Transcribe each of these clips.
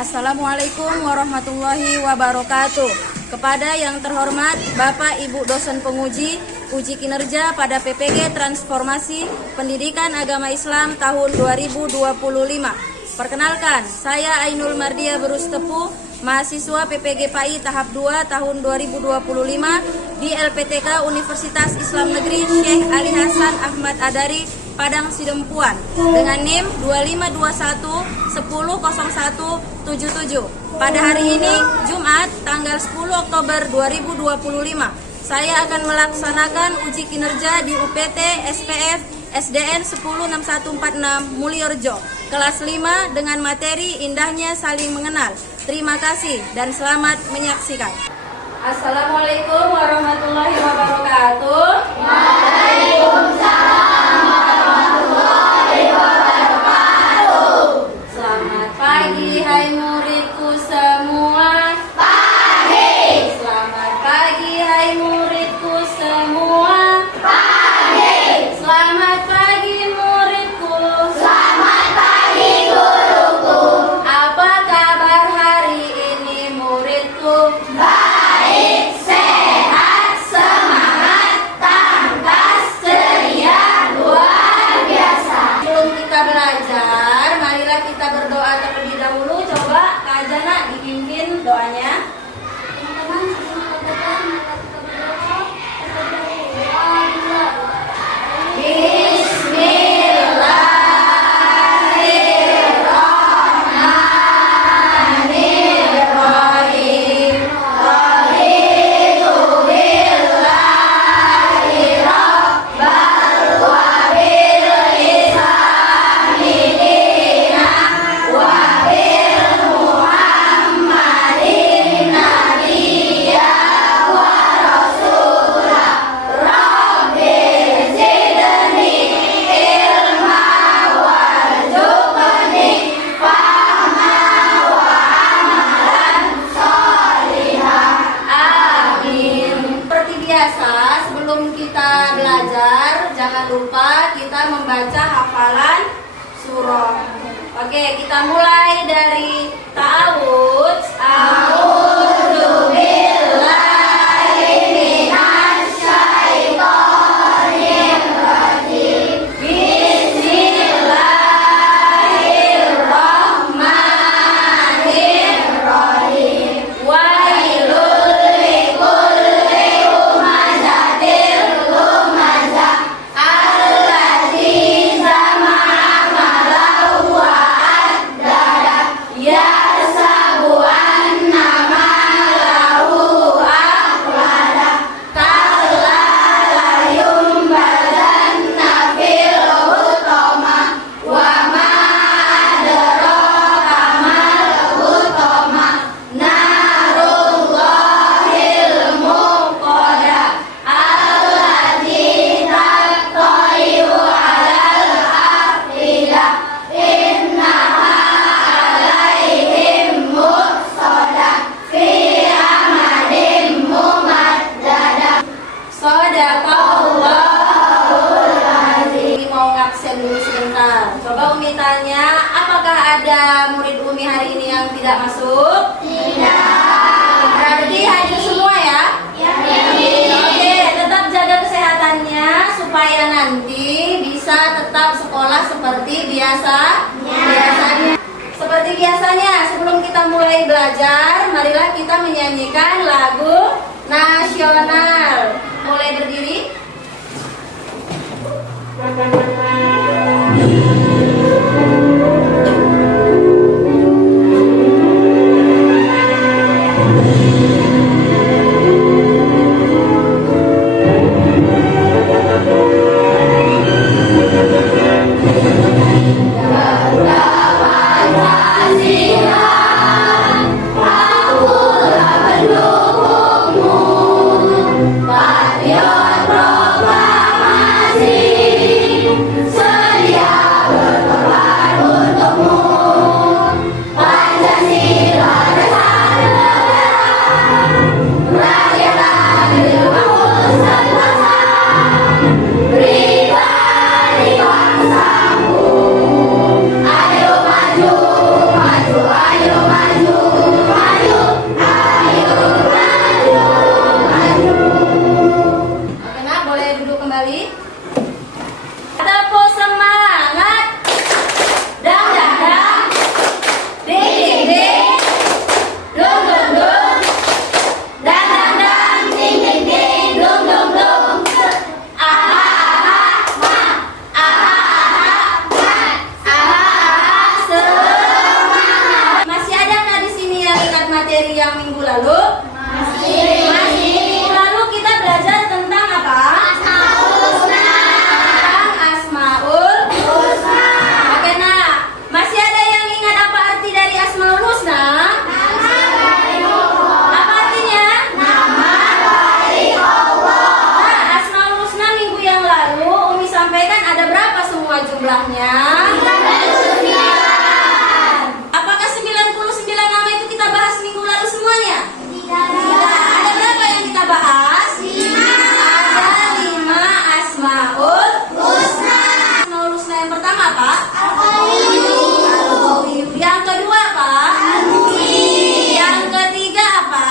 Assalamualaikum warahmatullahi wabarakatuh. Kepada yang terhormat Bapak Ibu dosen penguji uji kinerja pada PPG Transformasi Pendidikan Agama Islam tahun 2025. Perkenalkan, saya Ainul Mardia Berustepu, mahasiswa PPG PAI tahap 2 tahun 2025 di LPTK Universitas Islam Negeri Syekh Ali Hasan Ahmad Adari, Padang Sidempuan dengan NIM 2521100177. Pada hari ini Jumat tanggal 10 Oktober 2025, saya akan melaksanakan uji kinerja di UPT SPF SDN 106146 Mulyorejo kelas 5 dengan materi indahnya saling mengenal. Terima kasih dan selamat menyaksikan. Assalamualaikum warahmatullahi wabarakatuh. Waalaikumsalam warahmatullahi wabarakatuh. Selamat pagi hai muridku semua. Pagi. Selamat pagi hai muridku semua. Pagi. Selamat pagi muridku. Selamat pagi guruku. Apa kabar hari ini muridku? Baik, sehat, semangat, tangkas, ceria, luar biasa. Sebelum kita belajar, marilah kita berdoa terlebih dahulu. Coba Kak Jana dipimpin doanya. Teman-teman, sebelum kita belajar, marilah kita berdoa. Bismillahirrahmanirrahim. Raditu billahi rabbal wa bil islami dinan wa bil muhammadin nabiyya wa rasulah. Rabbi zidni ilma warzuqni fahma wa amalan sholihah. Amin. Seperti biasa, sebelum kita belajar, jangan lupa kita membaca hafalan surah. Oke, kita mulai dari ta'awudz. A'udzu billahi minasy syaithanir rajim. Bismillahirrahmanirrahim. Wailul likulli humazatil lumazah alladzi jama'a malahu wa addada yahsabu anna malahu akhlada kalla layumbazanna fil hutama wa ma adraka mal hutama narullahil muqada allati tattali'u 'alal afidah innaha 'alaihim muqsadah fi amadin mumaddadah. Shadaqallahul azim. Ini mau ngabsen dulu sebentar. Coba Umi tanya, apakah ada murid Umi hari ini yang tidak masuk? Tidak. Berarti hadir semua ya? Iya. Oke, tetap jaga kesehatannya supaya nanti bisa tetap sekolah seperti biasanya. Seperti biasanya, sebelum kita mulai belajar, marilah kita menyanyikan lagu nasional. Mulai berdiri. Patriot proklamasi Ayo maju, maju, ayo. lalu? Masih. Minggu lalu kita belajar tentang apa? Tentang Asmaul Husna. Oke, nah, masih ada yang ingat apa arti dari Asmaul Husna? Apa artinya? Nah, Asmaul Husna minggu yang lalu Umi sampaikan ada berapa semua jumlahnya? Apakah 99 nama itu kita bahas minggu lalu semuanya? Tidak. Ada berapa yang kita bahas? 5. Ada 5 Asmaul Husna. Asmaul Husna yang pertama apa? Al-Qawiyu. Yang kedua apa? Yang ketiga apa?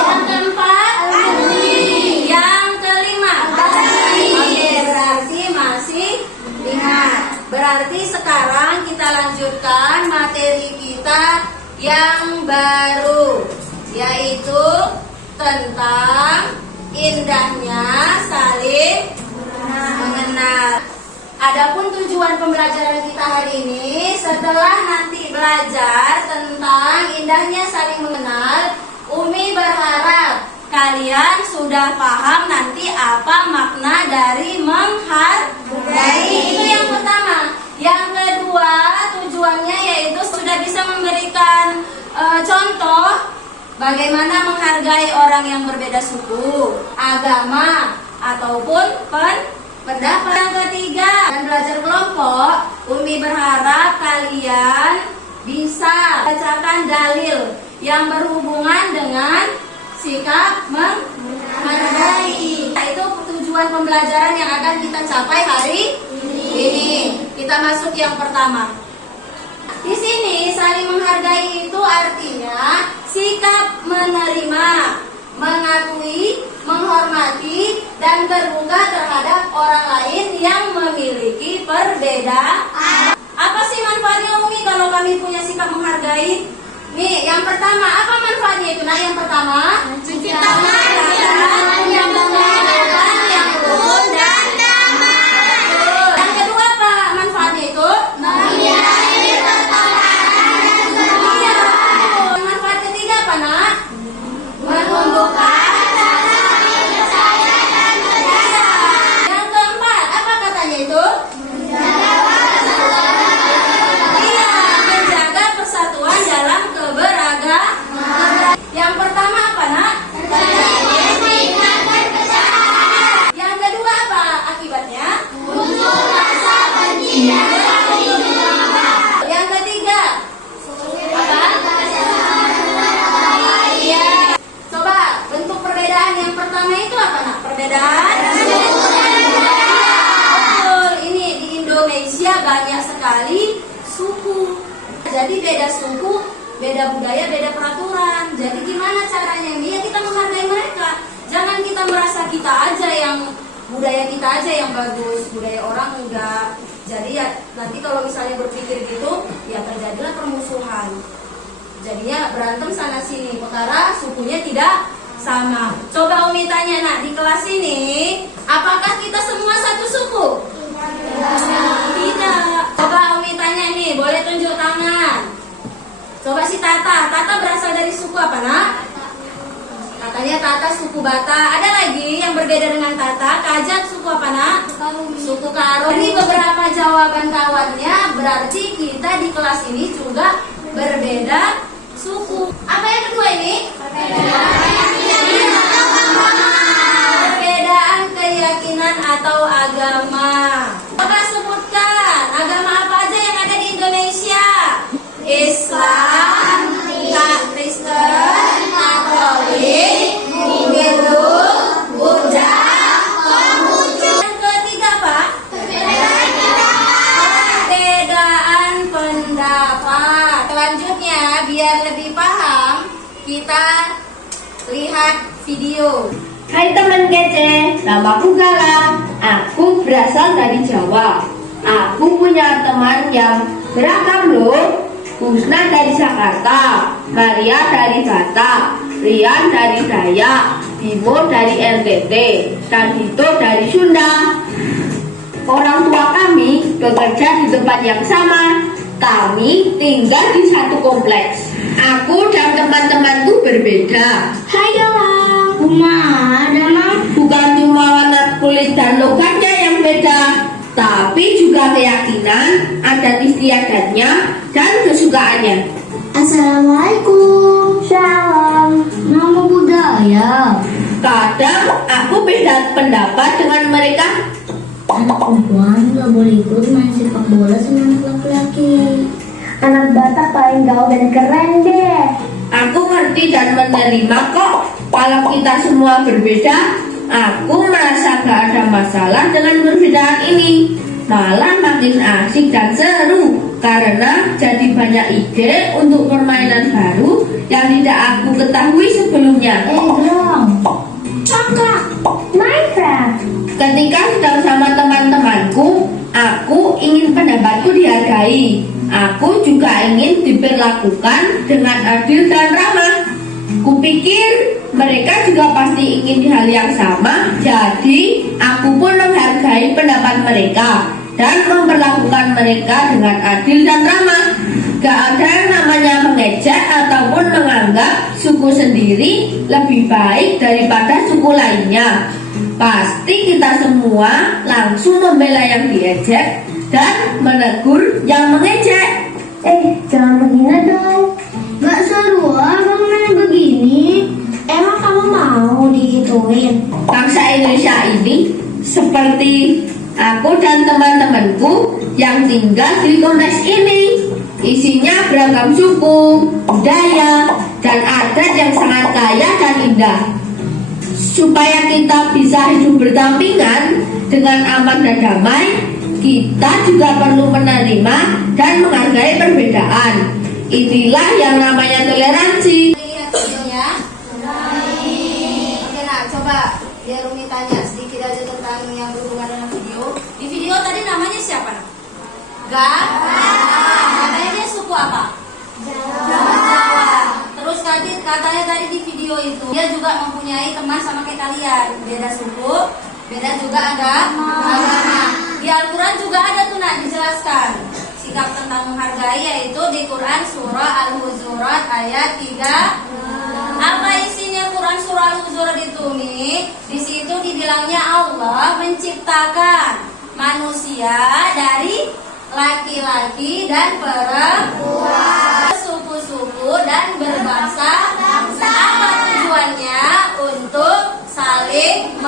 Yang keempat? Yang kelima? Oke, berarti masih 5. Berarti sekarang kita lanjutkan materi kita yang baru, yaitu tentang indahnya saling mengenal. Adapun tujuan pembelajaran kita hari ini, setelah nanti belajar tentang indahnya saling mengenal, Umi berharap kalian sudah paham nanti apa makna dari menghargai. Itu yang pertama. Yang kedua, tujuannya yaitu sudah bisa memberikan contoh bagaimana menghargai orang yang berbeda suku, agama, ataupun pendapat. Yang ketiga, dan belajar kelompok, Umi berharap kalian bisa bacakan dalil yang berhubungan dengan sikap menghargai. Itu tujuan pembelajaran yang akan kita capai hari ini. Kita masuk yang pertama. Di sini saling menghargai itu artinya sikap menerima, mengakui, menghormati, dan terbuka terhadap orang lain yang memiliki perbedaan. Apa sih manfaatnya Umi kalau kami punya sikap menghargai? Nih, yang pertama, apa manfaatnya itu? Nah, yang pertama, menciptakan yang menyenangkan, yang rukun dan damai. Yang kedua apa manfaatnya itu? Menghindari pertengkaran dan kerusuhan. Manfaat ketiga apa, Nak? Menumbuhkan rasa saling percaya dan percaya. Yang keempat, apa katanya itu? Menjaga persatuan dalam keberagaman. Yang pertama apa, Nak? Yang kedua apa akibatnya? Muncul rasa benci dan kebimbangan. Yang ketiga apa? Iya. Coba bentuk perbedaan yang pertama itu apa, Nak? Perbedaan suku dan budaya. Betul, ini di Indonesia banyak sekali suku. Jadi beda suku, beda budaya, beda peraturan. Jadi gimana caranya? Ya kita menghargai mereka. Jangan kita merasa kita aja yang budaya kita aja yang bagus, budaya orang enggak. Jadi ya nanti kalau misalnya berpikir gitu, ya terjadilah permusuhan. Jadinya berantem sana sini, perkara sukunya tidak sama. Coba Umi tanya, Nak, di kelas ini, apakah kita semua satu suku? Tidak. Coba Umi tanya nih, boleh tunjuk tangan. Coba si Tata berasal dari suku apa, Nak? Katanya Tata suku Bata. Ada lagi yang berbeda dengan Tata? Kajat suku apa, Nak? Suku Karo. Ini beberapa jawaban kawannya, berarti kita di kelas ini juga berbeda suku. Apa yang kedua ini? Perbedaan keyakinan atau agama. Coba sebutkan agama apa aja yang ada di Indonesia? Islam, Kristen, Katolik, Hindu, Buddha, Konghucu. Yang ketiga apa? Perbedaan pendapat. Selanjutnya, biar lebih paham, kita lihat video. Hai teman kece, namaku Galang. Aku berasal dari Jawa. Aku punya teman yang beragam loh. Husna dari Jakarta, Maria dari Batak, Rian dari Dayak, Bimo dari NTT, dan Dito dari Sunda. Orang tua kami bekerja di tempat yang sama. Kami tinggal di satu kompleks. Aku dan teman-temanku berbeda. Hai Galang, kumaha ada mang? Bukan cuma warna kulit dan logatnya yang beda, tapi juga keyakinan, adat istiadatnya, dan kesukaannya. Assalamualaikum. Salam. Nama budaya. Kadang aku beda pendapat dengan mereka. Anak perempuan gak boleh ikut main sepak bola sama anak laki-laki. Anak Batak paling gaul dan keren deh. Aku ngerti dan menerima kok. Kalau kita semua berbeda, aku merasa gak ada masalah dengan perbedaan ini. Malah makin asik dan seru karena jadi banyak ide untuk permainan baru yang tidak aku ketahui sebelumnya. Dong. Coklat. Minecraft. Ketika sedang sama teman-temanku, aku ingin pendapatku dihargai. Aku juga ingin diperlakukan dengan adil dan ramah. Kupikir mereka juga pasti ingin hal yang sama, jadi aku pun menghargai pendapat mereka dan memperlakukan mereka dengan adil dan ramah. Gak ada yang namanya mengejek ataupun menganggap suku sendiri lebih baik daripada suku lainnya. Pasti kita semua langsung membela yang diejek dan menegur yang mengejek. Jangan menghina dong. Gak seru abang main begini. Emang kamu mau digituin? Bangsa Indonesia ini seperti aku dan teman-temanku yang tinggal di kompleks ini. Isinya beragam suku, budaya, dan adat yang sangat kaya dan indah. Supaya kita bisa hidup berdampingan dengan aman dan damai, kita juga perlu menerima dan menghargai perbedaan. Inilah yang namanya toleransi. Lihat videonya. Oke, nah coba biar Umi tanya sedikit aja tentang yang berhubungan dengan video. Di video tadi namanya siapa? Katanya dia suku apa? Jawa. Terus katanya tadi di video itu dia juga mempunyai teman sama kayak kalian, beda suku, beda juga agama. Di Al-Quran juga ada tuh nak dijelaskan sikap tentang menghargai, yaitu di Quran surah Al-Hujurat ayat 3. Apa isinya Quran surah Al-Hujurat itu nih? Di situ dibilangnya Allah menciptakan manusia dari laki-laki dan perempuan, suku-suku dan berbangsa. Apa tujuannya? Untuk saling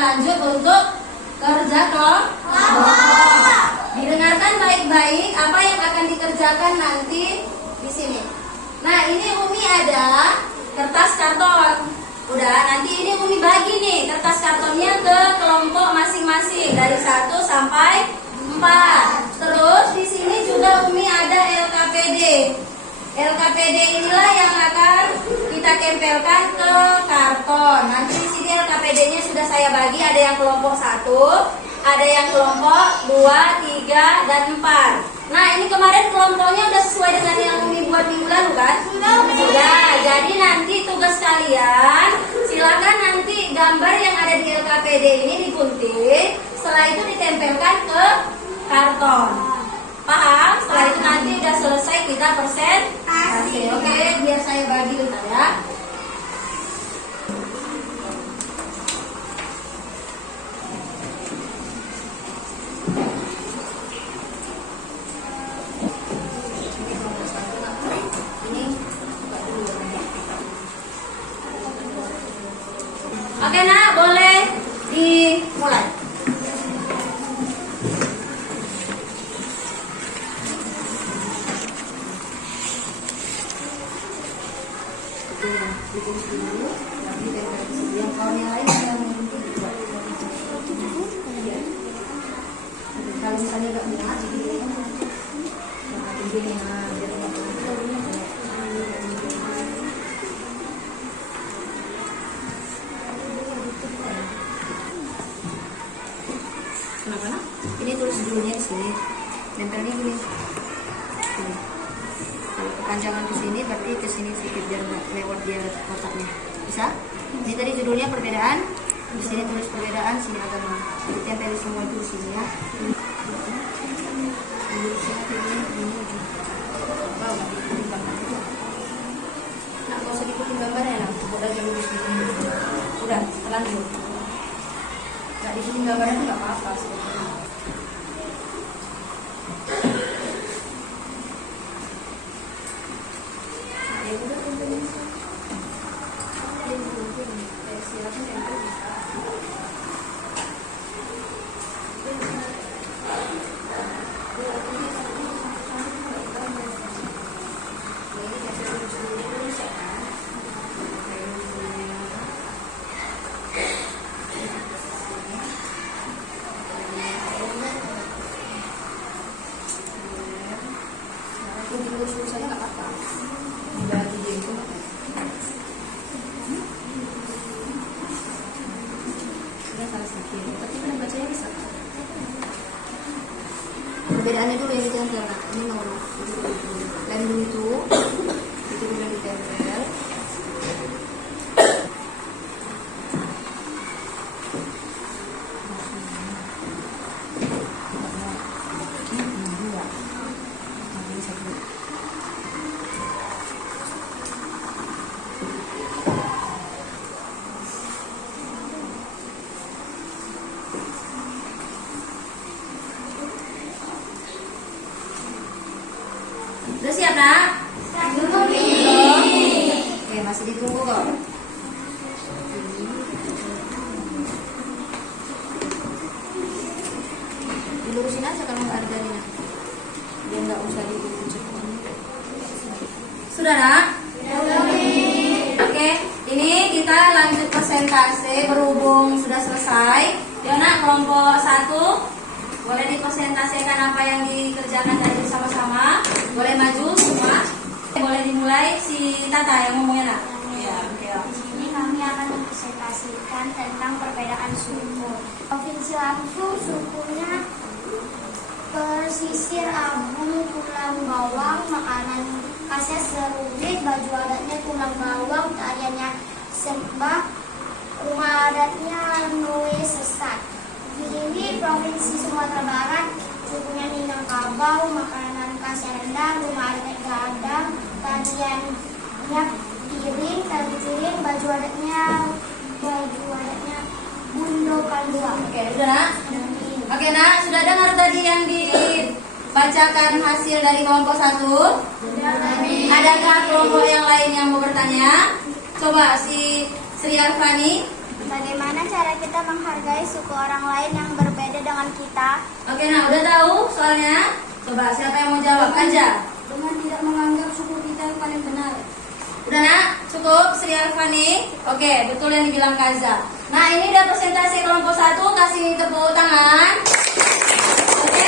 lanjut untuk kerja kelompok. Didengarkan baik-baik apa yang akan dikerjakan nanti di sini. Nah, ini Umi ada kertas karton. Udah, nanti ini Umi bagi nih kertas kartonnya ke kelompok masing-masing dari 1 sampai 4. Terus di sini juga Umi ada LKPD. LKPD inilah yang akan kita tempelkan ke karton. Nanti di sini LKPD-nya sudah saya bagi, ada yang kelompok 1, ada yang kelompok 2, 3, dan 4. Nah, ini kemarin kelompoknya udah sesuai dengan yang Umi buat minggu lalu kan? Sudah. Jadi nanti tugas kalian silakan nanti gambar yang ada di LKPD ini digunting, setelah itu ditempelkan ke karton. Paham? Setelah itu nanti udah selesai kita presentasi. Oke, biar saya bagi dulu ya. Oke nak, boleh dimulai. Yang kawan yang lain yang kalau misalnya nggak muat, kenapa nak? Ini tulis dulunya di sini, nempelnya gini. Kalau kepanjangan ke sini, berarti ke sini sedikit biar nggak lewat dia kotaknya. Bisa? Ini tadi judulnya perbedaan. Di sini tulis perbedaan, sini agama. Ditempel semua itu di sini ya. Ini gambarnya nggak apa-apa sebetulnya. Ya udah tempelin. Silakan tempel bisa. Saya nggak apa-apa. Nggak video itu. Sudah salah sedikit, tapi kan bacanya bisa. Perbedaannya dulu yang ditempel. Nah, ini nomor lem dulu itu dulu yang ditempel. Udah siap, Nak? Oke, masih ditunggu kok. Dilurusin aja kalau nggak ada jarinya. Biar nggak usah diucek. Sudah, Nak? Oke, ini kita lanjut persentase berhubung sudah selesai. Ya, Nak, kelompok 1 boleh dipresentasikan apa yang dikerjakan tadi bersama-sama. Boleh maju semua. Boleh dimulai si Tata yang ngomongnya, Nak. Ya, oke. Di sini kami akan mempresentasikan tentang perbedaan suku. Provinsi Lampung sukunya pesisir Abu, tulang bawang, makanan khasnya serunding, baju adatnya tulang bawang, tariannya sembah, rumah adatnya Nue Sesat. Di sini Provinsi Sumatera Barat sukunya Minangkabau, makanan khasnya rendang, rumah adatnya gadang, tariannya piring, tari piring, baju adatnya Bundo Kandua. Oke, udah, Nak? Oke, Nak, sudah dengar tadi yang dibacakan hasil dari kelompok 1? Adakah kelompok yang lain yang mau bertanya? Coba si Sri Arfani. Bagaimana cara kita menghargai suku orang lain yang berbeda dengan kita? Oke, Nak, udah tahu soalnya? Coba siapa yang mau jawab? Aja. Dengan tidak menganggap suku kita yang paling benar. Udah, Nak? Cukup Sri Arfani? Oke, betul yang dibilang Kaza. Nah, ini udah presentasi kelompok 1, kasih tepuk tangan. Oke.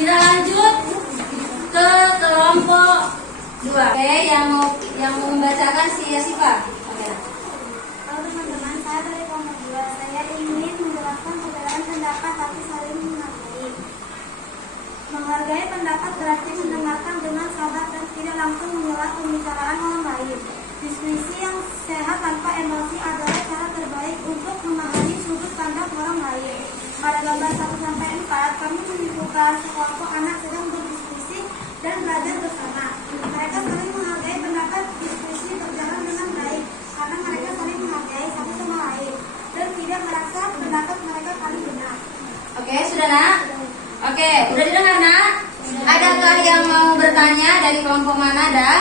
Kita lanjut ke kelompok 2. Oke, yang mau membacakan si Yasifa. Oke, Nak. Halo teman-teman, saya dari kelompok 2. Saya ingin menjelaskan perbedaan pendapat tapi saling menghargai. Menghargai pendapat berarti mendengarkan dengan sabar dan tidak langsung menyela pembicaraan orang lain. Diskusi yang sehat tanpa emosi adalah cara terbaik untuk memahami sudut pandang orang lain. Pada gambar 1-4, kami menunjukkan sekelompok anak sedang berdiskusi dan belajar bersama. Mereka saling menghargai pendapat, diskusi berjalan dengan baik karena mereka saling menghargai satu sama lain dan tidak merasa pendapat mereka paling benar. Oke, sudah, Nak? Oke, udah didengar, Nak? Adakah yang mau bertanya dari kelompok mana, ada?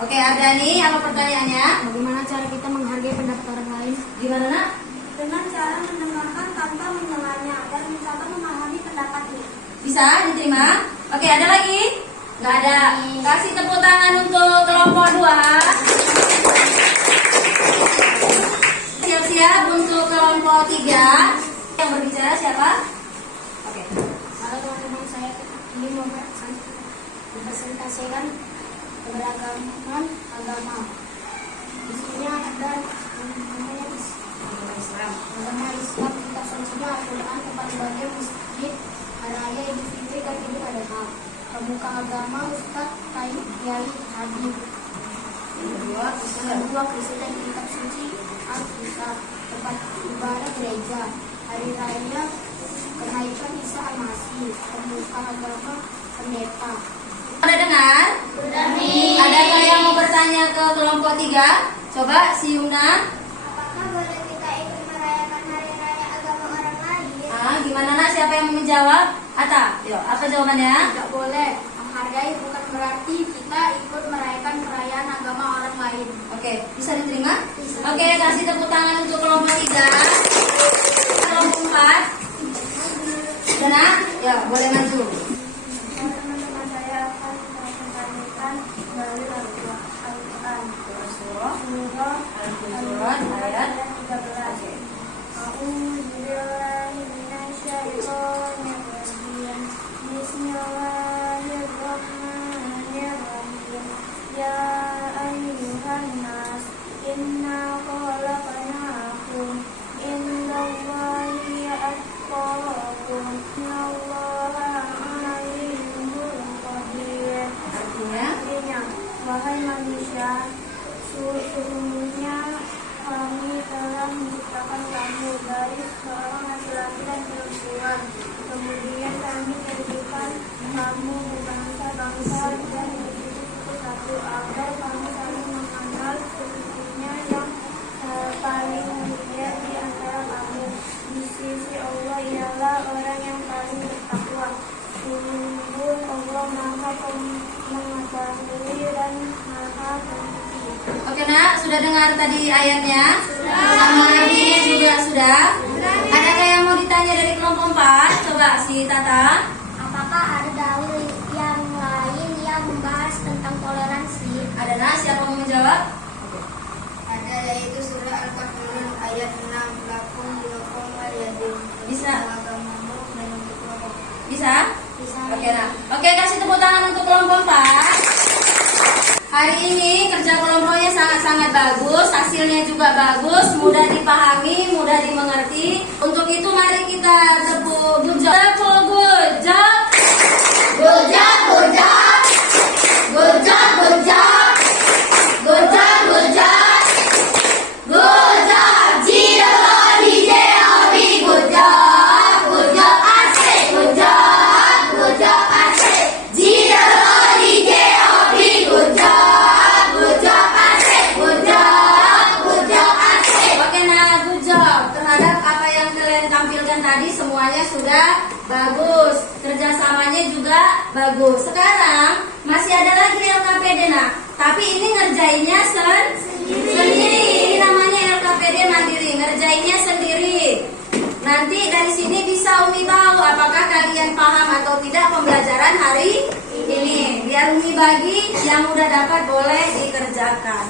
Oke, ada nih, apa pertanyaannya? Bagaimana cara kita menghargai pendapat orang lain? Gimana, Nak? Dengan cara mendengarkan tanpa menyelanya dan mencoba memahami pendapatnya. Bisa diterima? Oke, ada lagi? Nggak ada. Kasih tepuk tangan untuk kelompok 2. Siap-siap untuk kelompok 3. Yang berbicara siapa? Oke. Halo teman-teman, saya ingin mempresentasikan keberagaman agama. Di sini ada namanya Islam. agama Islam, kita saksinya Al-Quran, tempat ibadah masjid, hari raya Idul Fitri dan Idul Adha. Pemuka agama Ustadz Tayyib Yai Habib. Kedua Kristen dan kitab suci Al-Kitab, tempat ibadah gereja, hari raya kenaikan Isa Al-Masih, pemuka agama pendeta. Ada dengar? Adakah yang mau bertanya ke kelompok 3? Coba si Yuna. Apakah boleh kita ikut merayakan hari raya Gimana nak? Siapa yang mau menjawab? Atta, yuk, apa jawabannya? Tidak boleh. Menghargai bukan berarti kita ikut merayakan perayaan agama orang lain. Oke, bisa diterima? Bisa. Oke, kasih tepuk tangan untuk kelompok 3. Kelompok 4. Sudah nak? Ya, boleh maju. Teman-teman, saya akan mempresentasikan melalui Al-Quran. Surah Al-Quran ayat 13. A'udzubillahi minasyaitonir rajim. Bismillahirrahmanirrahim. Ya ayyuhan nas, inna khalaqnakum indallahi atqakum. Innallaha alimul qadir. Artinya, wahai manusia, sesungguhnya kami telah menciptakan kamu dari seorang laki-laki dan perempuan. Kemudian kami jadikan kamu berbangsa-bangsa dan bersuku satu agar kamu saling mengenal. Sesungguhnya yang paling mulia di antara kamu di sisi Allah ialah orang yang paling bertakwa. Sungguh Allah Maha Mengetahui dan Maha Pengerti. Oke nak, sudah dengar tadi ayatnya? Sama artinya juga sudah? Adakah yang mau ditanya dari kelompok 4? Coba si Tata. Apakah ada dalil yang lain yang membahas tentang toleransi? Ada nak, siapa mau menjawab? Ada, yaitu surah Al-Kafirun ayat 6. Lakum dinukum waliyadin. Bisa? Agamamu dan untuk kelompok. Bisa? Bisa. Oke nak. Oke, kasih tepuk tangan untuk kelompok 4. Hari ini kerja kelompoknya sangat-sangat bagus, hasilnya juga bagus, mudah dipahami, mudah dimengerti. Untuk itu mari kita tepuk good job. Tepuk good job. Good job, good job. Good job, good job. Good job, good job. Good job, Giro, DJ, Obi, good job. Good job, asik. Good job, good job, asik. Giro, DJ, Obi, good job. Tadi semuanya sudah bagus, kerjasamanya juga bagus. Sekarang masih ada lagi LKPD nak, tapi ini ngerjainnya sendiri. Ini namanya LKPD mandiri, ngerjainnya sendiri. Nanti dari sini bisa Umi tahu apakah kalian paham atau tidak pembelajaran hari ini. Biar Umi bagi yang udah dapat boleh dikerjakan.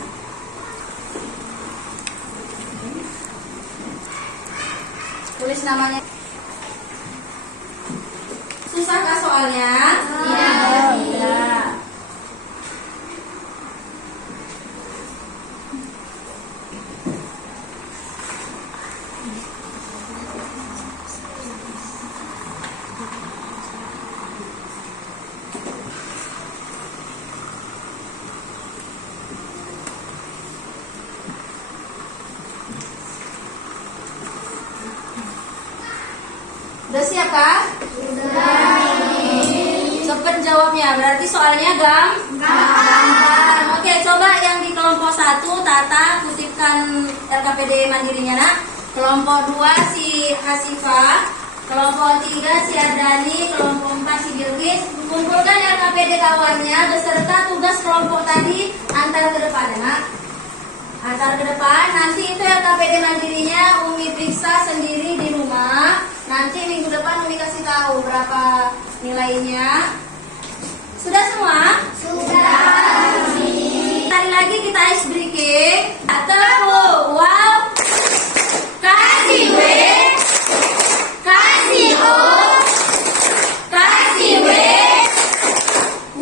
Tulis namanya. Susahkah soalnya? Tidak. Udah siap kah? Sudah. Cepet jawabnya, berarti soalnya gampang. Oke, coba yang di kelompok 1 Tata kutipkan LKPD mandirinya nak. Kelompok 2 si Hasifah, kelompok 3 si Ardani, kelompok 4 si Bilqis. Kumpulkan LKPD kawannya beserta tugas kelompok tadi, antar ke depan ya nak. Antar ke depan, nanti itu LKPD mandirinya Umi periksa sendiri di rumah. Nanti minggu depan Umi kasih tahu berapa nilainya. Sudah semua? Sudah. Tadi lagi kita ice breaking. Tepuk. Wow. Kasih W. Kasih O. Kasih W.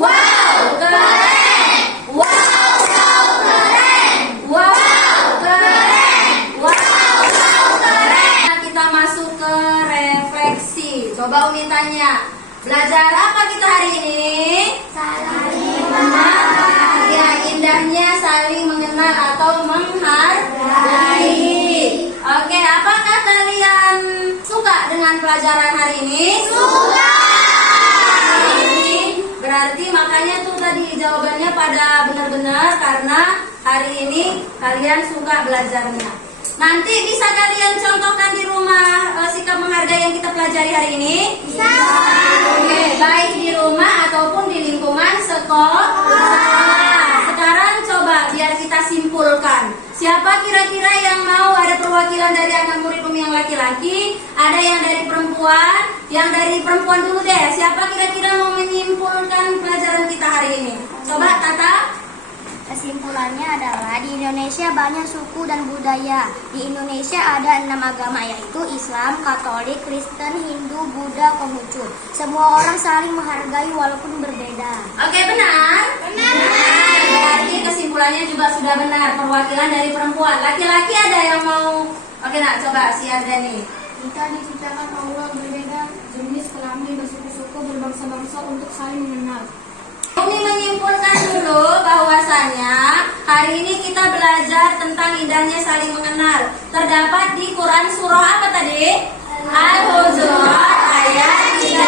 Wow, keren. Wow, keren. Wow, keren. Wow, keren. Kita masuk ke refleksi. Coba Umi tanya, belajar apa kita hari ini? Saling mengenal. Ya, indahnya saling mengenal atau menghargai. Oke, apakah kalian suka dengan pelajaran hari ini? Suka. Berarti makanya tuh tadi jawabannya pada benar-benar karena hari ini kalian suka belajarnya. Nanti bisa kalian contohkan di rumah sikap menghargai yang kita pelajari hari ini? Bisa. Oke, baik di rumah ataupun di lingkungan sekolah. Sekarang coba biar kita simpulkan. Siapa kira-kira yang mau ada perwakilan dari anak murid Umi yang laki-laki? Ada yang dari perempuan? Yang dari perempuan dulu deh. Siapa kira-kira mau menyimpulkan pelajaran kita hari ini? Coba Tata. Kesimpulannya adalah di Indonesia banyak suku dan budaya. Di Indonesia ada 6 agama yaitu Islam, Katolik, Kristen, Hindu, Buddha, Konghucu. Semua orang saling menghargai walaupun berbeda. Oke, benar? Benar. Berarti kesimpulannya juga sudah benar. Perwakilan dari perempuan. Laki-laki ada yang mau? Oke, nak coba si Ardani. Kita diciptakan Allah berbeda jenis kelamin, bersuku-suku, berbangsa-bangsa untuk saling mengenal. Umi menyimpulkan dulu bahwasanya hari ini kita belajar tentang indahnya saling mengenal. Terdapat di Quran surah apa tadi? Al-Hujurat ayat 3. Ya,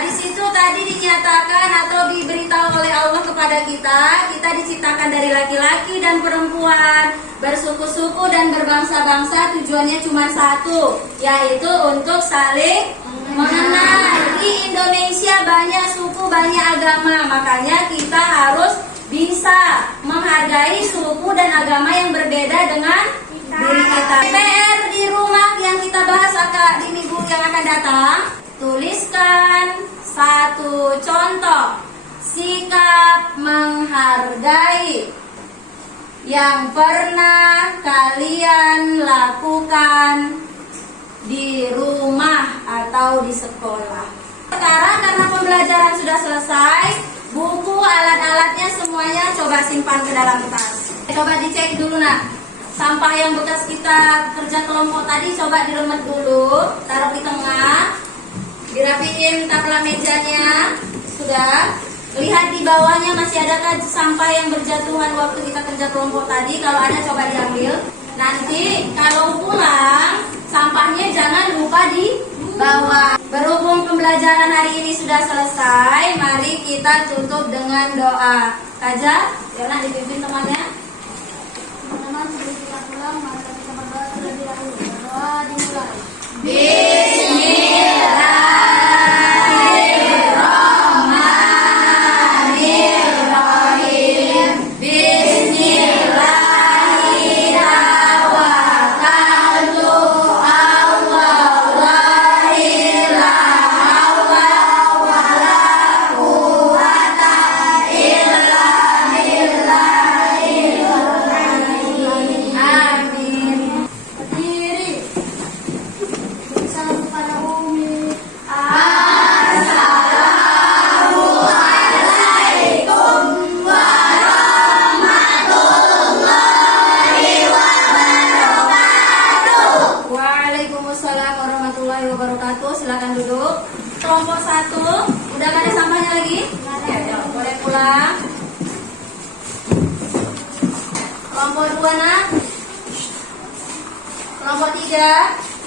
di situ tadi dinyatakan atau diberitahu oleh Allah kepada kita diciptakan dari laki-laki dan perempuan, bersuku-suku dan berbangsa-bangsa, tujuannya cuma satu, yaitu untuk saling mengenal. Di Indonesia banyak suku, banyak agama, makanya kita harus bisa menghargai suku dan agama yang berbeda dengan diri kita. PR di rumah yang kita bahas di minggu yang akan datang, tuliskan satu contoh sikap menghargai yang pernah kalian lakukan di rumah atau di sekolah. Sekarang karena pembelajaran sudah selesai, buku alat-alatnya semuanya coba simpan ke dalam tas. Coba dicek dulu nak. Sampah yang bekas kita kerja kelompok tadi coba diremet dulu, taruh di tengah. Dirapiin tapla mejanya. Sudah. Lihat di bawahnya masih adakah sampah yang berjatuhan waktu kita kerja kelompok tadi. Kalau ada coba diambil. Nanti kalau pulang sampahnya jangan lupa dibawa. Berhubung pembelajaran hari ini sudah selesai, mari kita tutup dengan doa. Kaja, Yona dipimpin temannya. Teman-teman, sebelum kita pulang, mari kita berdoa terlebih dahulu. Doa dimulai. Bismillahirrahmanirrahim. Bismillahirrahmanirrahim. Waalaikumsalam warahmatullahi wabarakatuh. Silakan duduk. Kelompok 1, udah gak ada sampahnya lagi? Ya, boleh pulang. Kelompok 2 nak. Kelompok 3.